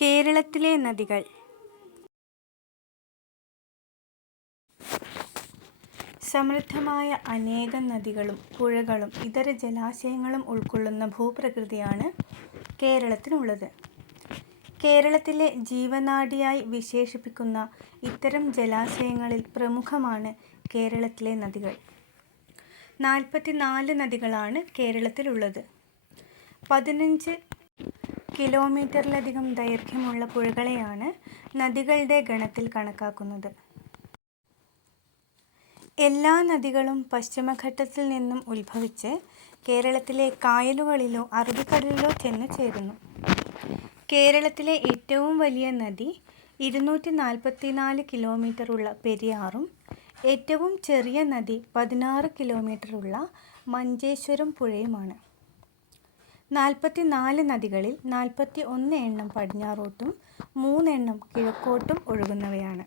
കേരളത്തിലെ നദികൾ. സമൃദ്ധമായ അനേകം നദികളും പുഴകളും ഇതര ജലാശയങ്ങളും ഉൾക്കൊള്ളുന്ന ഭൂപ്രകൃതിയാണ് കേരളത്തിനുള്ളത്. കേരളത്തിലെ ജീവനാഡിയായി വിശേഷിപ്പിക്കുന്ന ഇത്തരം ജലാശയങ്ങളിൽ പ്രമുഖമാണ് കേരളത്തിലെ നദികൾ. 44 നദികളാണ് കേരളത്തിലുള്ളത്. 15 കിലോമീറ്ററിലധികം ദൈർഘ്യമുള്ള പുഴകളെയാണ് നദികളുടെ ഗണത്തിൽ കണക്കാക്കുന്നത്. എല്ലാ നദികളും പശ്ചിമഘട്ടത്തിൽ നിന്നും ഉത്ഭവിച്ച് കേരളത്തിലെ കായലുകളിലോ അറബിക്കടലിലോ ചെന്നു ചേരുന്നു. കേരളത്തിലെ ഏറ്റവും വലിയ നദി 244 കിലോമീറ്ററുള്ള പെരിയാറും ഏറ്റവും ചെറിയ നദി 16 കിലോമീറ്ററുള്ള മഞ്ചേശ്വരം പുഴയുമാണ്. 44 നദികളിൽ 41 എണ്ണം പടിഞ്ഞാറോട്ടും 3 എണ്ണം കിഴക്കോട്ടും ഒഴുകുന്നവയാണ്.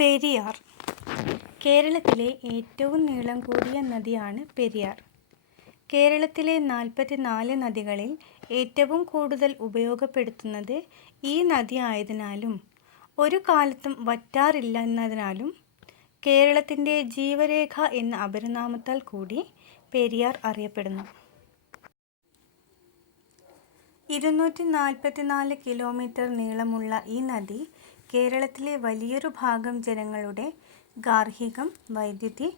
പെരിയാർ. കേരളത്തിലെ ഏറ്റവും നീളം കൂടിയ നദിയാണ് പെരിയാർ. കേരളത്തിലെ 44 നദികളിൽ ഏറ്റവും കൂടുതൽ ഉപയോഗപ്പെടുത്തുന്നത് ഈ നദി ആയതിനാലും ഒരു കാലത്തും വറ്റാറില്ലെന്നതിനാലും കേരളത്തിൻ്റെ ജീവരേഖ എന്ന അപരനാമത്താൽ കൂടി പെരിയാർ അറിയപ്പെടുന്നു. 244 കിലോമീറ്റർ നീളമുള്ള ഈ നദി കേരളത്തിലെ വലിയൊരു ഭാഗം ജനങ്ങളുടെ ഗാർഹികം, വൈദ്യുതി,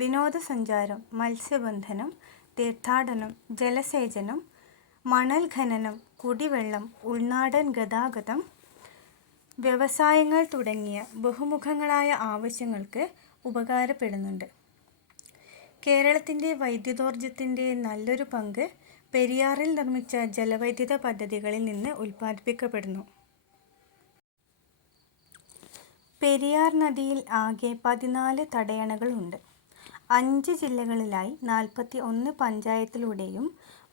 വിനോദസഞ്ചാരം, മത്സ്യബന്ധനം, തീർത്ഥാടനം, ജലസേചനം, മണൽ ഖനനം, കുടിവെള്ളം, ഉൾനാടൻ ഗതാഗതം, വ്യവസായങ്ങൾ തുടങ്ങിയ ബഹുമുഖങ്ങളായ ആവശ്യങ്ങൾക്ക് ഉപകാരപ്പെടുന്നുണ്ട്. കേരളത്തിൻ്റെ വൈദ്യുതോർജ്ജത്തിൻ്റെ നല്ലൊരു പങ്ക് പെരിയാറിൽ നിർമ്മിച്ച ജലവൈദ്യുത പദ്ധതികളിൽ നിന്ന് ഉൽപ്പാദിപ്പിക്കപ്പെടുന്നു. പെരിയാർ നദിയിൽ ആകെ 14 തടയണകളുണ്ട്. 5 ജില്ലകളിലായി 41 പഞ്ചായത്തിലൂടെയും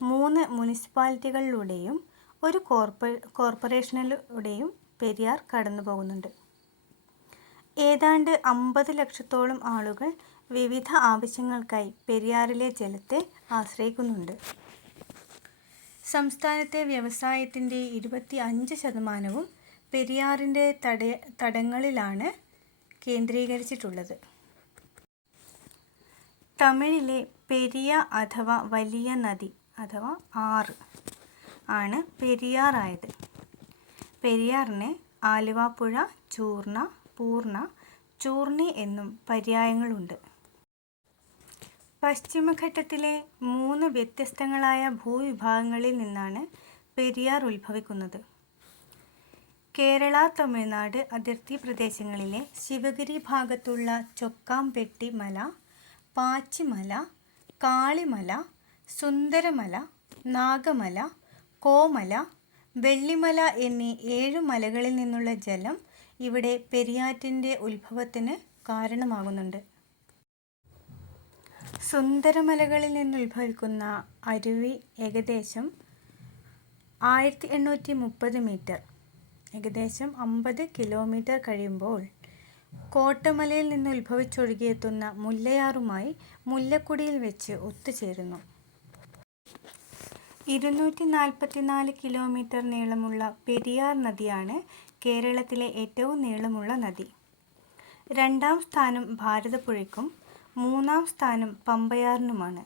3 മുനിസിപ്പാലിറ്റികളിലൂടെയും ഒരു കോർപ്പറേഷനിലൂടെയും പെരിയാർ കടന്നുപോകുന്നുണ്ട്. ഏതാണ്ട് 50 ലക്ഷത്തോളം ആളുകൾ വിവിധ ആവശ്യങ്ങൾക്കായി പെരിയാറിലെ ജലത്തെ ആശ്രയിക്കുന്നുണ്ട്. സംസ്ഥാനത്തെ വ്യവസായത്തിൻ്റെ 25% പെരിയാറിൻ്റെ തടങ്ങളിലാണ് കേന്ദ്രീകരിച്ചിട്ടുള്ളത്. തമിഴിലെ പെരിയ അഥവാ വലിയ നദി അഥവാ ആറ് ആണ് പെരിയാർ ആയത്. പെരിയാറിന് ആലുവാപ്പുഴ, ചൂർണ, പൂർണ, ചൂർണി എന്നും പര്യായങ്ങളുണ്ട്. പശ്ചിമഘട്ടത്തിലെ 3 വ്യത്യസ്തങ്ങളായ ഭൂവിഭാഗങ്ങളിൽ നിന്നാണ് പെരിയാർ ഉത്ഭവിക്കുന്നത്. കേരള തമിഴ്നാട് അതിർത്തി പ്രദേശങ്ങളിലെ ശിവഗിരി ഭാഗത്തുള്ള ചൊക്കാംപെട്ടി മല, പാച്ചിമല, കാളിമല, സുന്ദരമല, നാഗമല, കോമല, വെള്ളിമല എന്നീ 7 മലകളിൽ നിന്നുള്ള ജലം ഇവിടെ പെരിയാറ്റിൻ്റെ ഉത്ഭവത്തിന് കാരണമാകുന്നുണ്ട്. സുന്ദരമലകളിൽ നിന്നുത്ഭവിക്കുന്ന അരുവി ഏകദേശം 1830 മീറ്റർ ഏകദേശം 50 കിലോമീറ്റർ കഴിയുമ്പോൾ കോട്ടമലയിൽ നിന്ന് ഉത്ഭവിച്ചൊഴുകിയെത്തുന്ന മുല്ലയാറുമായി മുല്ലക്കുടിയിൽ വെച്ച് ഒത്തുചേരുന്നു. 244 കിലോമീറ്റർ നീളമുള്ള പെരിയാർ നദിയാണ് കേരളത്തിലെ ഏറ്റവും നീളമുള്ള നദി. 2ാം സ്ഥാനം ഭാരതപ്പുഴയ്ക്കും 3ാം സ്ഥാനം പമ്പയാറിനുമാണ്.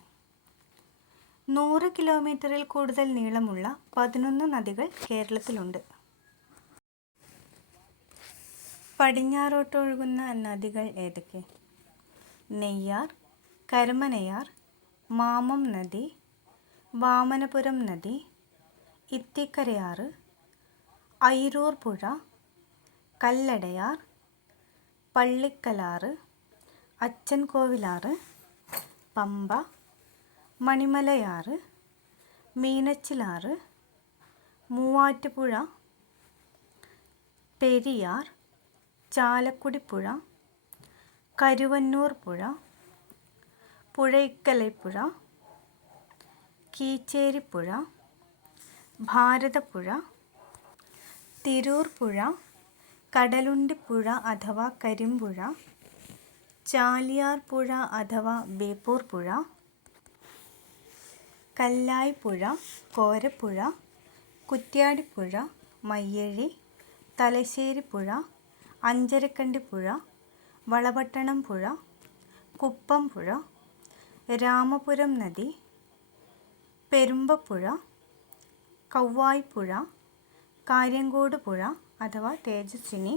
100 കിലോമീറ്ററിൽ കൂടുതൽ നീളമുള്ള 11 നദികൾ കേരളത്തിലുണ്ട്. പടിഞ്ഞാറോട്ടൊഴുകുന്ന നദികൾ ഏതൊക്കെ? നെയ്യാർ, കരമനയാർ, മാമം നദി, വാമനപുരം നദി, ഇത്തിക്കരയാറ്, അയിരൂർ പുഴ, കല്ലടയാർ, പള്ളിക്കലാറ്, അച്ചൻകോവിലാറ്, പമ്പ, മണിമലയാറ്, മീനച്ചിലാറ്, മൂവാറ്റുപുഴ, പെരിയാർ, ചാലക്കുടിപ്പുഴ, കരുവന്നൂർ പുഴ, പുഴയ്ക്കലൈപ്പുഴ, കീച്ചേരിപ്പുഴ, ഭാരതപ്പുഴ, തിരൂർ പുഴ, കടലുണ്ടിപ്പുഴ അഥവാ കരിമ്പുഴ, ചാലിയാർ പുഴ അഥവാ ബേപ്പൂർ പുഴ, കല്ലായിപ്പുഴ, കോരപ്പുഴ, കുറ്റ്യാടിപ്പുഴ, മയ്യഴി, തലശ്ശേരിപ്പുഴ, അഞ്ചരക്കണ്ടിപ്പുഴ, വളപട്ടണം പുഴ, കുപ്പം പുഴ, രാമപുരം നദി, പെരുമ്പപ്പുഴ, കവ്വായിപ്പുഴ, കാര്യങ്കോട് പുഴ അഥവാ തേജസ്വിനി,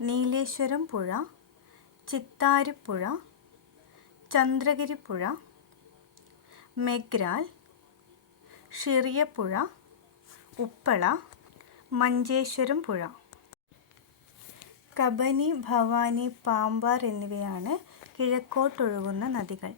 നീലേശ്വരം പുഴ, ചിത്താരിപ്പുഴ, ചന്ദ്രഗിരിപ്പുഴ, മെഗ്രാൽ, ഷിറിയപ്പുഴ, ഉപ്പള, മഞ്ചേശ്വരം പുഴ. കബനി, ഭവാനി, പാമ്പാർ എന്നിവയാണ് കിഴക്കോട്ടൊഴുകുന്ന നദികൾ.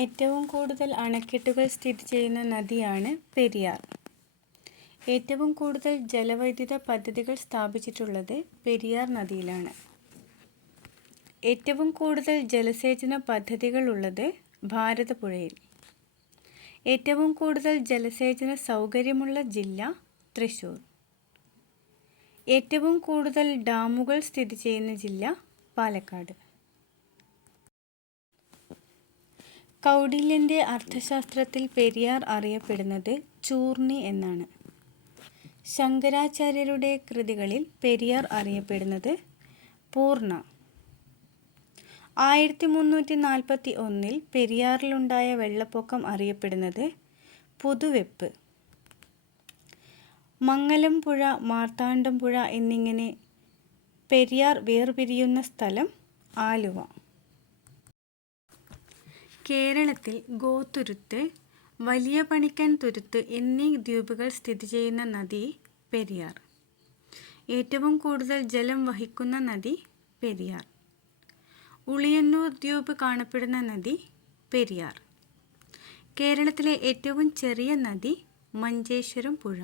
ഏറ്റവും കൂടുതൽ അണക്കെട്ടുകൾ സ്ഥിതി ചെയ്യുന്ന നദിയാണ് പെരിയാർ. ഏറ്റവും കൂടുതൽ ജലവൈദ്യുത പദ്ധതികൾ സ്ഥാപിച്ചിട്ടുള്ളത് പെരിയാർ നദിയിലാണ്. ഏറ്റവും കൂടുതൽ ജലസേചന പദ്ധതികൾ ഉള്ളത് ഭാരതപ്പുഴയിൽ. ഏറ്റവും കൂടുതൽ ജലസേചന സൗകര്യമുള്ള ജില്ല തൃശ്ശൂർ. ഏറ്റവും കൂടുതൽ ഡാമുകൾ സ്ഥിതി ചെയ്യുന്ന ജില്ല പാലക്കാട്. കൗടില്യൻ്റെ അർത്ഥശാസ്ത്രത്തിൽ പെരിയാർ അറിയപ്പെടുന്നത് ചൂർണി എന്നാണ്. ശങ്കരാചാര്യരുടെ കൃതികളിൽ പെരിയാർ അറിയപ്പെടുന്നത് പൂർണ്ണ. 1341 പെരിയാറിലുണ്ടായ വെള്ളപ്പൊക്കം അറിയപ്പെടുന്നത് പുതുവെപ്പ്. മംഗലം പുഴ, മാർത്താണ്ഡം പുഴ എന്നിങ്ങനെ പെരിയാർ വേർപിരിയുന്ന സ്ഥലം ആലുവ. കേരളത്തിൽ ഗോതുരുത്ത്, വലിയ പണിക്കൻ തുരുത്ത് എന്നീ ദ്വീപുകൾ സ്ഥിതി ചെയ്യുന്ന നദി പെരിയാർ. ഏറ്റവും കൂടുതൽ ജലം വഹിക്കുന്ന നദി പെരിയാർ. ഉളിയന്നൂർ ദ്വീപ് കാണപ്പെടുന്ന നദി പെരിയാർ. കേരളത്തിലെ ഏറ്റവും ചെറിയ നദി മഞ്ചേശ്വരം പുഴ.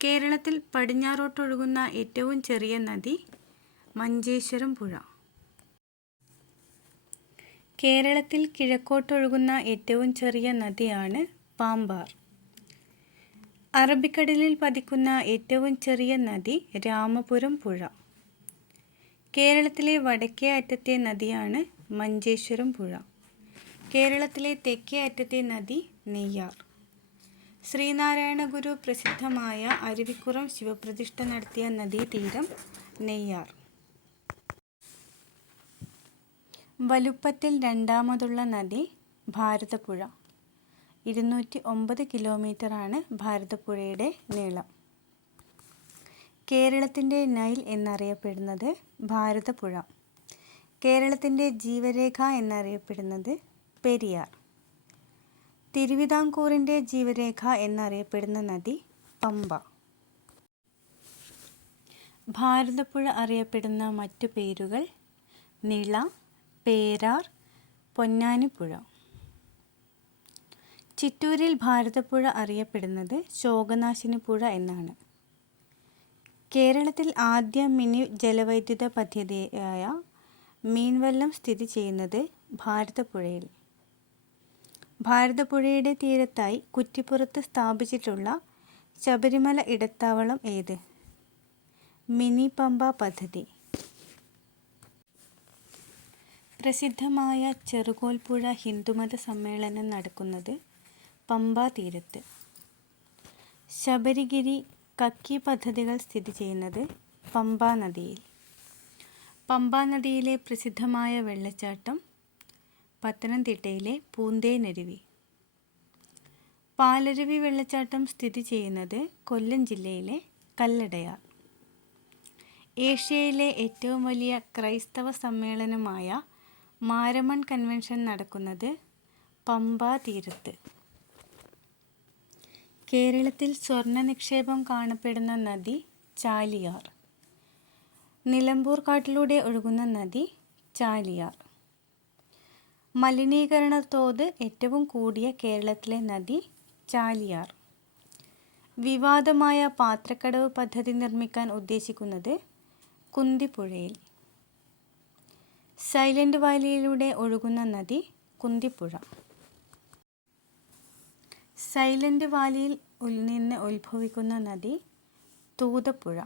കേരളത്തിൽ പടിഞ്ഞാറോട്ടൊഴുകുന്ന ഏറ്റവും ചെറിയ നദി മഞ്ചേശ്വരം പുഴ. കേരളത്തിൽ കിഴക്കോട്ടൊഴുകുന്ന ഏറ്റവും ചെറിയ നദിയാണ് പാമ്പാർ. അറബിക്കടലിൽ പതിക്കുന്ന ഏറ്റവും ചെറിയ നദി രാമപുരം പുഴ. കേരളത്തിലെ വടക്കേ അറ്റത്തെ നദിയാണ് മഞ്ചേശ്വരം പുഴ. കേരളത്തിലെ തെക്കേ അറ്റത്തെ നദി നെയ്യാർ. ശ്രീനാരായണ ഗുരു പ്രസിദ്ധമായ അരുവിക്കുറം ശിവപ്രതിഷ്ഠ നടത്തിയ നദീതീരം നെയ്യാർ. വലുപ്പത്തിൽ രണ്ടാമതുള്ള നദി ഭാരതപ്പുഴ. 209 കിലോമീറ്ററാണ് ഭാരതപ്പുഴയുടെ നീളം. കേരളത്തിൻ്റെ നൈൽ എന്നറിയപ്പെടുന്നത് ഭാരതപ്പുഴ. കേരളത്തിൻ്റെ ജീവരേഖ എന്നറിയപ്പെടുന്നത് പെരിയാർ. തിരുവിതാംകൂറിൻ്റെ ജീവരേഖ എന്നറിയപ്പെടുന്ന നദി പമ്പ. ഭാരതപ്പുഴ അറിയപ്പെടുന്ന മറ്റു പേരുകൾ നിള, പേരാർ, പൊന്നാനിപ്പുഴ. ചിറ്റൂരിൽ ഭാരതപ്പുഴ അറിയപ്പെടുന്നത് ശോകനാശിനി പുഴ എന്നാണ്. കേരളത്തിൽ ആദ്യ മിനി ജലവൈദ്യുത പദ്ധതിയായ മീൻവല്ലം സ്ഥിതി ചെയ്യുന്നത് ഭാരതപ്പുഴയിൽ. ഭാരതപ്പുഴയുടെ തീരത്തായി കുറ്റിപ്പുറത്ത് സ്ഥാപിച്ചിട്ടുള്ള ശബരിമല ഇടത്താവളം ഏത്? മിനി പമ്പ പദ്ധതി. പ്രസിദ്ധമായ ചെറുകോൽപ്പുഴ ഹിന്ദുമത സമ്മേളനം നടക്കുന്നത് പമ്പാ തീരത്ത്. ശബരിഗിരി, കക്കി പദ്ധതികൾ സ്ഥിതി ചെയ്യുന്നത് പമ്പാ നദിയിൽ. പമ്പാ നദിയിലെ പ്രസിദ്ധമായ വെള്ളച്ചാട്ടം പത്തനംതിട്ടയിലെ പൂന്തേനരുവി. പാലരുവി വെള്ളച്ചാട്ടം സ്ഥിതി ചെയ്യുന്നത് കൊല്ലം ജില്ലയിലെ കല്ലടയാർ. ഏഷ്യയിലെ ഏറ്റവും വലിയ ക്രൈസ്തവ സമ്മേളനമായ മാരമൺ കൺവെൻഷൻ നടക്കുന്നത് പമ്പാ തീരത്ത്. കേരളത്തിൽ സ്വർണ്ണ നിക്ഷേപം കാണപ്പെടുന്ന നദി ചാലിയാർ. നിലമ്പൂർ കാട്ടിലൂടെ ഒഴുകുന്ന നദി ചാലിയാർ. മലിനീകരണ തോത് ഏറ്റവും കൂടിയ കേരളത്തിലെ നദി ചാലിയാർ. വിവാദമായ പാത്രക്കടവ് പദ്ധതി നിർമ്മിക്കാൻ ഉദ്ദേശിക്കുന്നത് കുന്തിപ്പുഴയിൽ. സൈലന്റ് വാലിയിലൂടെ ഒഴുകുന്ന നദി കുന്തിപ്പുഴ. സൈലന്റ് വാലിയിൽ നിന്ന് ഉത്ഭവിക്കുന്ന നദി തൂതപ്പുഴ.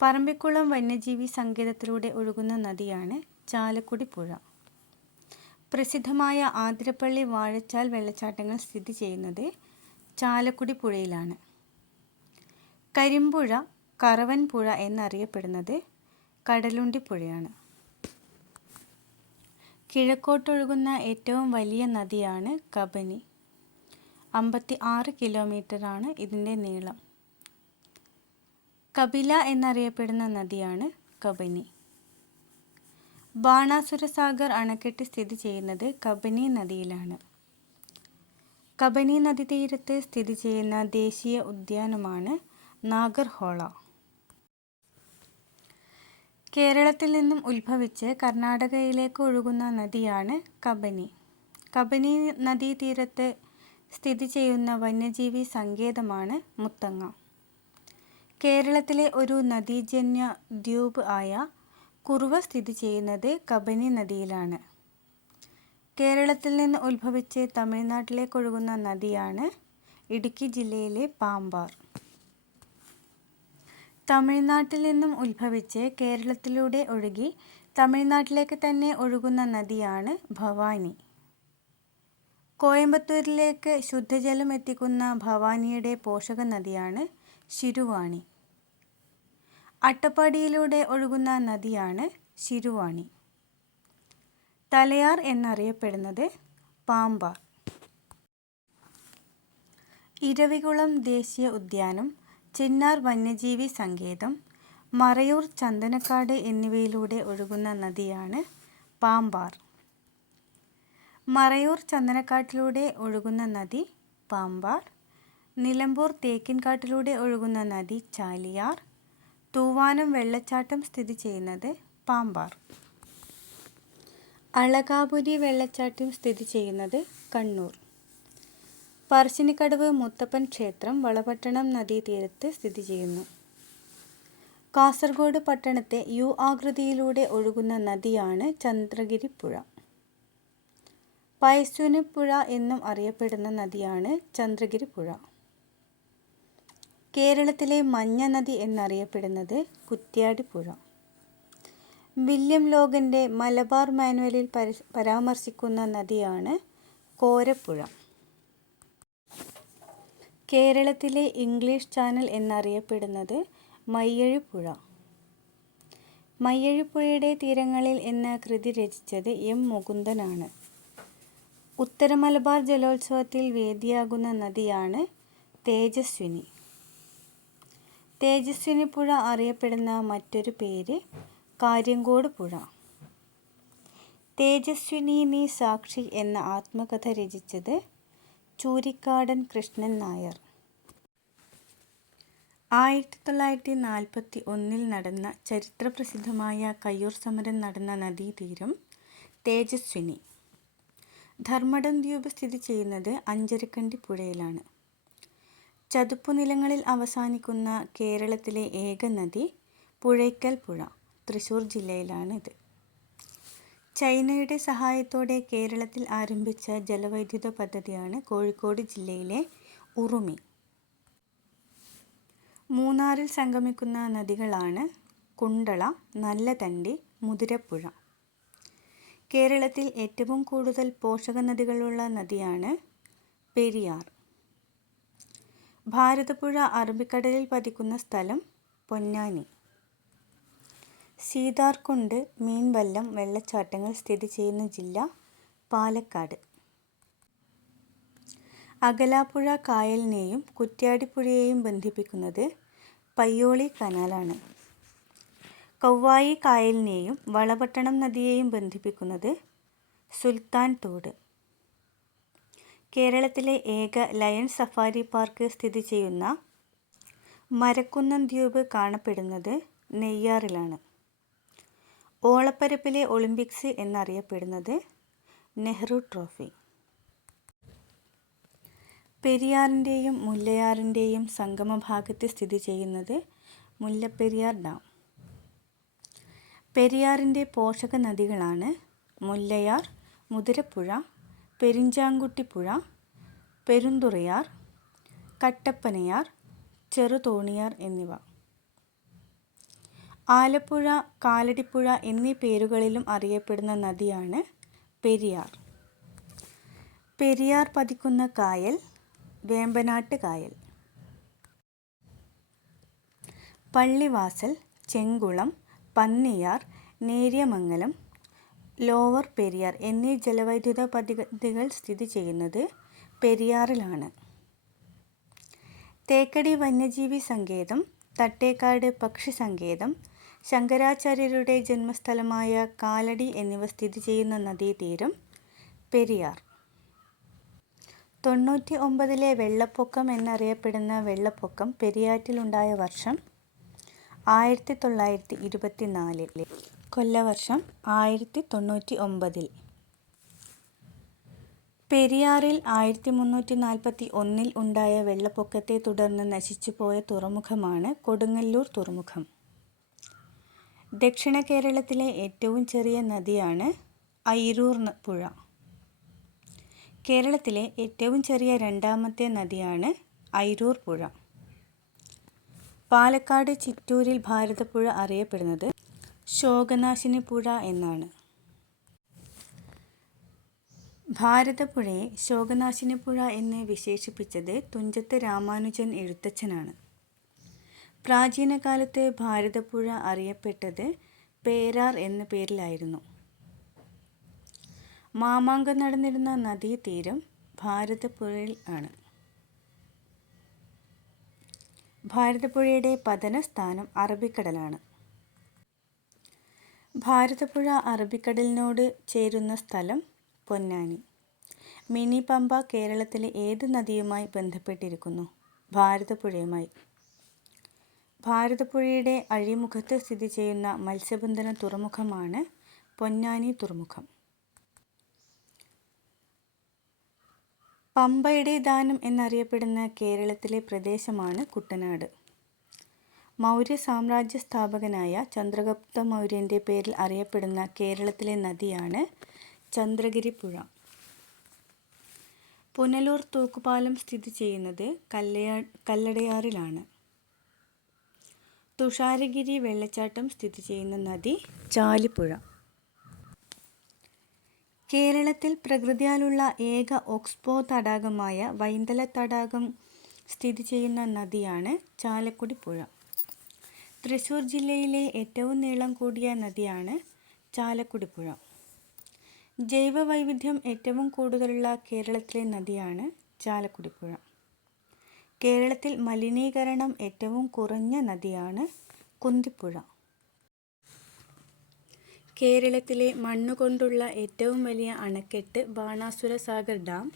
പറമ്പിക്കുളം വന്യജീവി സങ്കേതത്തിലൂടെ ഒഴുകുന്ന നദിയാണ് ചാലക്കുടി പുഴ. പ്രസിദ്ധമായ ആതിരപ്പള്ളി വാഴച്ചാൽ വെള്ളച്ചാട്ടങ്ങൾ സ്ഥിതി ചെയ്യുന്നത് ചാലക്കുടി പുഴയിലാണ്. കരിമ്പുഴ, കറവൻ പുഴ എന്നറിയപ്പെടുന്നത് കടലുണ്ടി പുഴയാണ്. കിഴക്കോട്ടൊഴുകുന്ന ഏറ്റവും വലിയ നദിയാണ് കബനി. 56 കിലോമീറ്ററാണ് ഇതിൻ്റെ നീളം. കപില എന്നറിയപ്പെടുന്ന നദിയാണ് കബനി. ബാണാസുര സാഗർ അണക്കെട്ട് സ്ഥിതി ചെയ്യുന്നത് കബനി നദിയിലാണ്. കബനി നദീതീരത്ത് സ്ഥിതി ചെയ്യുന്ന ദേശീയ ഉദ്യാനമാണ് നാഗർഹോള. കേരളത്തിൽ നിന്നും ഉത്ഭവിച്ച് കർണാടകയിലേക്ക് ഒഴുകുന്ന നദിയാണ് കബനി. കബനി നദീതീരത്ത് സ്ഥിതി ചെയ്യുന്ന വന്യജീവി സങ്കേതമാണ് മുത്തങ്ങ. കേരളത്തിലെ ഒരു നദീജന്യ ദ്വീപ് ആയ കുറുവ സ്ഥിതി ചെയ്യുന്നത് കബനി നദിയിലാണ്. കേരളത്തിൽ നിന്ന് ഉത്ഭവിച്ച് തമിഴ്നാട്ടിലേക്കൊഴുകുന്ന നദിയാണ് ഇടുക്കി ജില്ലയിലെ പാമ്പാർ. തമിഴ്നാട്ടിൽ നിന്നും ഉത്ഭവിച്ച് കേരളത്തിലൂടെ ഒഴുകി തമിഴ്നാട്ടിലേക്ക് തന്നെ ഒഴുകുന്ന നദിയാണ് ഭവാനി. കോയമ്പത്തൂരിലേക്ക് ശുദ്ധജലം എത്തിക്കുന്ന ഭവാനിയുടെ പോഷക നദിയാണ് ശിരുവാണി. അട്ടപ്പാടിയിലൂടെ ഒഴുകുന്ന നദിയാണ് ശിരുവാണി. തലയാർ എന്നറിയപ്പെടുന്നത് പാമ്പാർ. ഇരവികുളം ദേശീയ ഉദ്യാനം, ചിന്നാർ വന്യജീവി സങ്കേതം, മറയൂർ ചന്ദനക്കാട് എന്നിവയിലൂടെ ഒഴുകുന്ന നദിയാണ് പാമ്പാർ. മറയൂർ ചന്ദനക്കാട്ടിലൂടെ ഒഴുകുന്ന നദി പാമ്പാർ. നിലമ്പൂർ തേക്കിൻകാട്ടിലൂടെ ഒഴുകുന്ന നദി ചാലിയാർ. തൂവാനം വെള്ളച്ചാട്ടം സ്ഥിതി ചെയ്യുന്നത് പാമ്പാർ. അളകാപുരി വെള്ളച്ചാട്ടം സ്ഥിതി ചെയ്യുന്നത് കണ്ണൂർ. പറശ്ശിനിക്കടവ് മുത്തപ്പൻ ക്ഷേത്രം വളപട്ടണം നദീതീരത്ത് സ്ഥിതി ചെയ്യുന്നു. കാസർഗോഡ് പട്ടണത്തെ യു ആകൃതിയിലൂടെ ഒഴുകുന്ന നദിയാണ് ചന്ദ്രഗിരി പുഴ. പയസ്വിനി പുഴ എന്നും അറിയപ്പെടുന്ന നദിയാണ് ചന്ദ്രഗിരി പുഴ. കേരളത്തിലെ മഞ്ഞ നദി എന്നറിയപ്പെടുന്നത് കുറ്റ്യാടിപ്പുഴ. വില്യം ലോഗന്റെ മലബാർ മാനുവലിൽ പരാമർശിക്കുന്ന നദിയാണ് കോരപ്പുഴ. കേരളത്തിലെ ഇംഗ്ലീഷ് ചാനൽ എന്നറിയപ്പെടുന്നത് മയ്യഴിപ്പുഴ. മയ്യഴിപ്പുഴയുടെ തീരങ്ങളിൽ എന്ന കൃതി രചിച്ചത് എം മുകുന്ദനാണ്. ഉത്തര മലബാർ ജലോത്സവത്തിൽ വേദിയാകുന്ന നദിയാണ് തേജസ്വിനി. തേജസ്വിനി പുഴ അറിയപ്പെടുന്ന മറ്റൊരു പേര് കാര്യങ്കോട് പുഴ. തേജസ്വിനി നീ സാക്ഷി എന്ന ആത്മകഥ രചിച്ചത് ചൂരിക്കാടൻ കൃഷ്ണൻ നായർ. 1941 നടന്ന ചരിത്രപ്രസിദ്ധമായ കയ്യൂർ സമരം നടന്ന നദീതീരം തേജസ്വിനി. ധർമ്മടം ദ്വീപ് സ്ഥിതി ചെയ്യുന്നത് അഞ്ചരക്കണ്ടി പുഴയിലാണ്. ചതുപ്പുനിലങ്ങളിൽ അവസാനിക്കുന്ന കേരളത്തിലെ ഏക നദി പുഴയ്ക്കൽ പുഴ തൃശ്ശൂർ ജില്ലയിലാണിത്. ചൈനയുടെ സഹായത്തോടെ കേരളത്തിൽ ആരംഭിച്ച ജലവൈദ്യുത പദ്ധതിയാണ് കോഴിക്കോട് ജില്ലയിലെ ഉറുമി. മൂന്നാറിൽ സംഗമിക്കുന്ന നദികളാണ് കുണ്ടള, നല്ലതണ്ടി, മുതിരപ്പുഴ. കേരളത്തിൽ ഏറ്റവും കൂടുതൽ പോഷക നദികളുള്ള നദിയാണ് പെരിയാർ. ഭാരതപ്പുഴ അറബിക്കടലിൽ പതിക്കുന്ന സ്ഥലം പൊന്നാനി. സീതാർകുണ്ട്, മീൻവല്ലം വെള്ളച്ചാട്ടങ്ങൾ സ്ഥിതി ചെയ്യുന്ന ജില്ല പാലക്കാട്. അകലാപ്പുഴ കായലിനെയും കുറ്റ്യാടിപ്പുഴയെയും ബന്ധിപ്പിക്കുന്നത് പയ്യോളി കനാലാണ്. കൗവായി കായലിനെയും വളപട്ടണം നദിയെയും ബന്ധിപ്പിക്കുന്നത് സുൽത്താൻ തോട്. കേരളത്തിലെ ഏക ലയൺ സഫാരി പാർക്ക് സ്ഥിതി ചെയ്യുന്ന മരക്കുന്നം ദ്വീപ് കാണപ്പെടുന്നത് നെയ്യാറിലാണ്. ഓളപ്പരപ്പിലെ ഒളിമ്പിക്സ് എന്നറിയപ്പെടുന്നത് നെഹ്റു ട്രോഫി. പെരിയാറിൻ്റെയും മുല്ലയാറിൻ്റെയും സംഗമഭാഗത്ത് സ്ഥിതി ചെയ്യുന്നത് മുല്ലപ്പെരിയാർ ഡാം. പെരിയാറിൻ്റെ പോഷക നദികളാണ് മുല്ലയാർ, മുതിരപ്പുഴ, പെരിഞ്ചാംകുട്ടിപ്പുഴ, പെരുന്തുറയാർ, കട്ടപ്പനയാർ, ചെറുതോണിയാർ എന്നിവ. ആലപ്പുഴ, കാലടിപ്പുഴ എന്നീ പേരുകളിലും അറിയപ്പെടുന്ന നദിയാണ് പെരിയാർ. പെരിയാർ പതിക്കുന്ന കായൽ വേമ്പനാട്ട് കായൽ. പള്ളിവാസൽ, ചെങ്കുളം, പന്നിയാർ, നേര്യമംഗലം, ലോവർ പെരിയാർ എന്നീ ജലവൈദ്യുത പദ്ധതികൾ സ്ഥിതി ചെയ്യുന്നത് പെരിയാറിലാണ്. തേക്കടി വന്യജീവി സങ്കേതം, തട്ടേക്കാട് പക്ഷി സങ്കേതം, ശങ്കരാചാര്യരുടെ ജന്മസ്ഥലമായ കാലടി എന്നിവ സ്ഥിതി ചെയ്യുന്ന നദീതീരം പെരിയാർ. 99 വെള്ളപ്പൊക്കം എന്നറിയപ്പെടുന്ന വെള്ളപ്പൊക്കം പെരിയാറ്റിലുണ്ടായ വർഷം 1924. കൊല്ലവർഷം 1099. പെരിയാറിൽ 1341 ഉണ്ടായ വെള്ളപ്പൊക്കത്തെ തുടർന്ന് നശിച്ചുപോയ തുറമുഖമാണ് കൊടുങ്ങല്ലൂർ തുറമുഖം. ദക്ഷിണ കേരളത്തിലെ ഏറ്റവും ചെറിയ നദിയാണ് അയിരൂർ പുഴ. കേരളത്തിലെ ഏറ്റവും ചെറിയ രണ്ടാമത്തെ നദിയാണ് അയിരൂർ പുഴ. പാലക്കാട് ചിറ്റൂരിൽ ഭാരതപ്പുഴ അറിയപ്പെടുന്നത് ശോകനാശിനി പുഴ എന്നാണ്. ഭാരതപ്പുഴയെ ശോകനാശിനിപ്പുഴ എന്ന് വിശേഷിപ്പിച്ചത് തുഞ്ചത്ത് രാമാനുജൻ എഴുത്തച്ഛനാണ്. പ്രാചീനകാലത്ത് ഭാരതപ്പുഴ അറിയപ്പെട്ടത് പേരാർ എന്ന പേരിലായിരുന്നു. മാമാങ്കം നടന്നിരുന്ന നദീതീരം ഭാരതപ്പുഴയിൽ ആണ്. ഭാരതപ്പുഴയുടെ പതനസ്ഥാനം അറബിക്കടലാണ്. ഭാരതപ്പുഴ അറബിക്കടലിനോട് ചേരുന്ന സ്ഥലം പൊന്നാനി. മിനി പമ്പ കേരളത്തിലെ ഏത് നദിയുമായി ബന്ധപ്പെട്ടിരിക്കുന്നു? ഭാരതപ്പുഴയുമായി. ഭാരതപ്പുഴയുടെ അഴിമുഖത്ത് സ്ഥിതി ചെയ്യുന്ന മത്സ്യബന്ധന തുറമുഖമാണ് പൊന്നാനി തുറമുഖം. പമ്പയുടെ ദാനം എന്നറിയപ്പെടുന്ന കേരളത്തിലെ പ്രദേശമാണ് കുട്ടനാട്. മൗര്യ സാമ്രാജ്യ സ്ഥാപകനായ ചന്ദ്രഗുപ്ത മൗര്യൻ്റെ പേരിൽ അറിയപ്പെടുന്ന കേരളത്തിലെ നദിയാണ് ചന്ദ്രഗിരി പുഴ. പുനലൂർ തൂക്കുപാലം സ്ഥിതി ചെയ്യുന്നത് കല്ലടയാറിലാണ്. തുഷാരഗിരി വെള്ളച്ചാട്ടം സ്ഥിതി ചെയ്യുന്ന നദി ചാലിപ്പുഴ. കേരളത്തിൽ പ്രകൃതിയാലുള്ള ഏക ഓക്സ്ബോ തടാകമായ വൈന്തല തടാകം സ്ഥിതി ചെയ്യുന്ന നദിയാണ് ചാലക്കുടി പുഴ. തൃശ്ശൂർ ജില്ലയിലെ ഏറ്റവും നീളം കൂടിയ നദിയാണ് ചാലക്കുടി പുഴ. ജൈവ വൈവിധ്യം ഏറ്റവും കൂടുതലുള്ള കേരളത്തിലെ നദിയാണ് ചാലക്കുടി പുഴ. കേരളത്തിൽ മലിനീകരണം ഏറ്റവും കുറഞ്ഞ നദിയാണ് കുന്തിപ്പുഴ. കേരളത്തിലെ മണ്ണുകൊണ്ടുള്ള ഏറ്റവും വലിയ അണക്കെട്ട് ബാണാസുര സാഗർ ഡാം,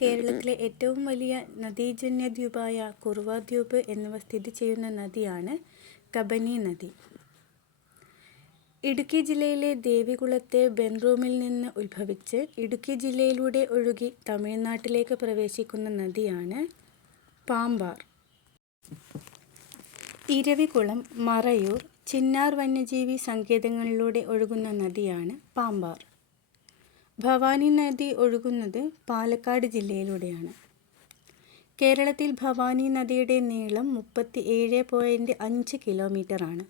കേരളത്തിലെ ഏറ്റവും വലിയ നദീജന്യ ദ്വീപായ കുറുവ ദ്വീപ് എന്നിവ സ്ഥിതി ചെയ്യുന്ന നദിയാണ് കബനി നദി. ഇടുക്കി ജില്ലയിലെ ദേവികുളത്തെ ബെൻറൂമിൽ നിന്ന് ഉത്ഭവിച്ച് ഇടുക്കി ജില്ലയിലൂടെ ഒഴുകി തമിഴ്നാട്ടിലേക്ക് പ്രവേശിക്കുന്ന നദിയാണ് പാമ്പാർ. ഇരവികുളം, മറയൂർ, ചിന്നാർ വന്യജീവി സങ്കേതങ്ങളിലൂടെ ഒഴുകുന്ന നദിയാണ് പാമ്പാർ. ഭവാനി നദി ഒഴുകുന്നത് പാലക്കാട് ജില്ലയിലൂടെയാണ്. കേരളത്തിൽ ഭവാനി നദിയുടെ നീളം 37.5 കിലോമീറ്ററാണ്.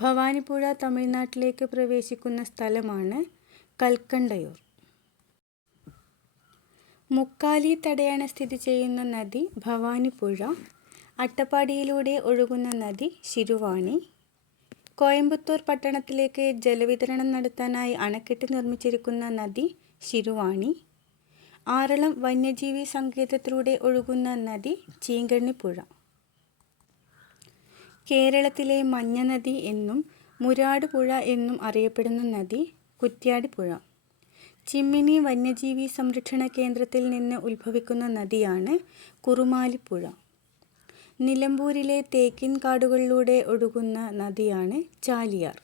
ഭവാനിപ്പുഴ തമിഴ്നാട്ടിലേക്ക് പ്രവേശിക്കുന്ന സ്ഥലമാണ് കൽക്കണ്ടയൂർ. മുക്കാലി തടയണ സ്ഥിതി ചെയ്യുന്ന നദി ഭവാനിപ്പുഴ. അട്ടപ്പാടിയിലൂടെ ഒഴുകുന്ന നദി ശിരുവാണി. കോയമ്പത്തൂർ പട്ടണത്തിലേക്ക് ജലവിതരണം നടത്താനായി അണക്കെട്ട് നിർമ്മിച്ചിരിക്കുന്ന നദി ശിരുവാണി. ആറളം വന്യജീവി സങ്കേതത്തിലൂടെ ഒഴുകുന്ന നദി ചീങ്കണ്ണിപ്പുഴ. കേരളത്തിലെ മഞ്ഞ നദി എന്നും മുരാട് പുഴ എന്നും അറിയപ്പെടുന്ന നദി കുറ്റ്യാടിപ്പുഴ. ചിമ്മിനി വന്യജീവി സംരക്ഷണ കേന്ദ്രത്തിൽ നിന്ന് ഉത്ഭവിക്കുന്ന നദിയാണ് കുറുമാലിപ്പുഴ. നിലമ്പൂരിലെ തേക്കിൻ കാടുകളിലൂടെ ഒഴുകുന്ന നദിയാണ് ചാലിയാർ.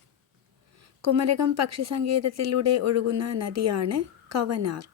കുമരകം പക്ഷി സങ്കേതത്തിലൂടെ ഒഴുകുന്ന നദിയാണ് കവനാർ.